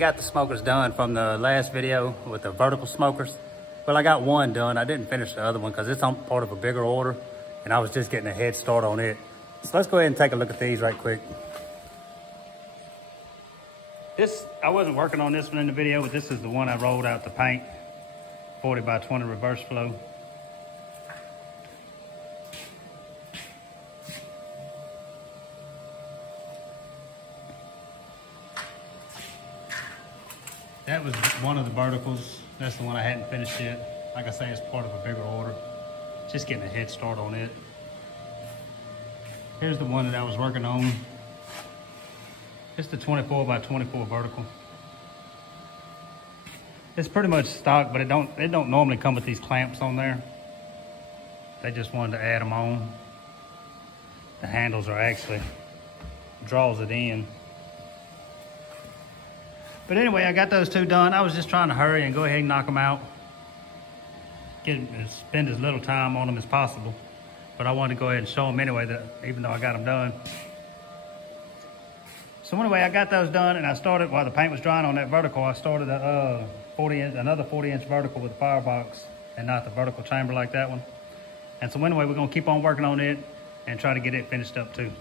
got the smokers done from the last video with the vertical smokers. Well, I got one done. I didn't finish the other one because it's on part of a bigger order and I was just getting a head start on it. So let's go ahead and take a look at these right quick. This, I wasn't working on this one in the video, but this is the one I rolled out to paint. 40 by 20 reverse flow. That was one of the verticals. That's the one I hadn't finished yet. Like I say, it's part of a bigger order. Just getting a head start on it. Here's the one that I was working on. It's the 24 by 24 vertical. It's pretty much stock, but it don't normally come with these clamps on there. They just wanted to add them on. The handles are actually, draws it in. But anyway, I got those two done. I was just trying to hurry and go ahead and knock them out. Spend as little time on them as possible. But I wanted to go ahead and show them anyway, that even though I got them done. So anyway, I got those done and I started, while the paint was drying on that vertical, I started another 40-inch vertical with the firebox and not the vertical chamber like that one. And so anyway, we're gonna keep on working on it and try to get it finished up too.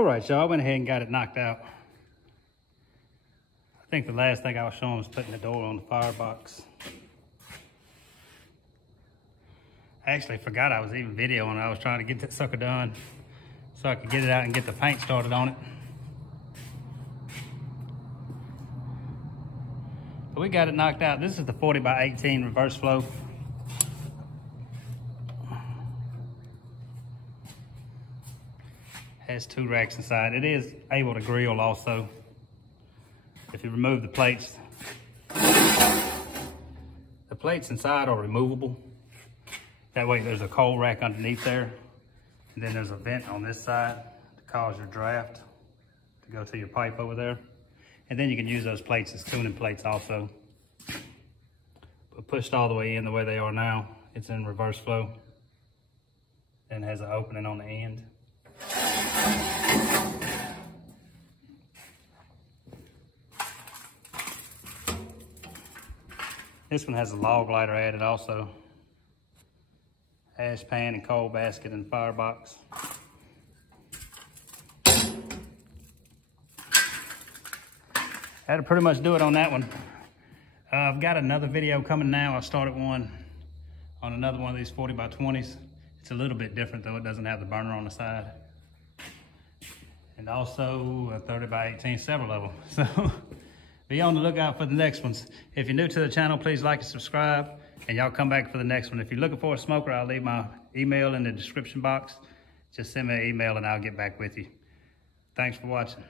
All right, y'all, I went ahead and got it knocked out. I think the last thing I was showing was putting the door on the firebox. I actually forgot I was even videoing. I was trying to get that sucker done so I could get it out and get the paint started on it. But we got it knocked out. This is the 40x18 reverse flow. Has 2 racks inside. It is able to grill also. If you remove the plates inside are removable. That way there's a cold rack underneath there. And then there's a vent on this side to cause your draft to go to your pipe over there. And then you can use those plates as tuning plates also. But pushed all the way in the way they are now, it's in reverse flow. And has an opening on the end. This one has a log lighter added also. Ash pan and coal basket and firebox. That'll pretty much do it on that one. I've got another video coming now. I started one on another one of these 40x20s. It's a little bit different though. It doesn't have the burner on the side. And also a 30x18, several of them. So be on the lookout for the next ones. If you're new to the channel, please like and subscribe, and y'all come back for the next one. If you're looking for a smoker, I'll leave my email in the description box. Just send me an email and I'll get back with you. Thanks for watching.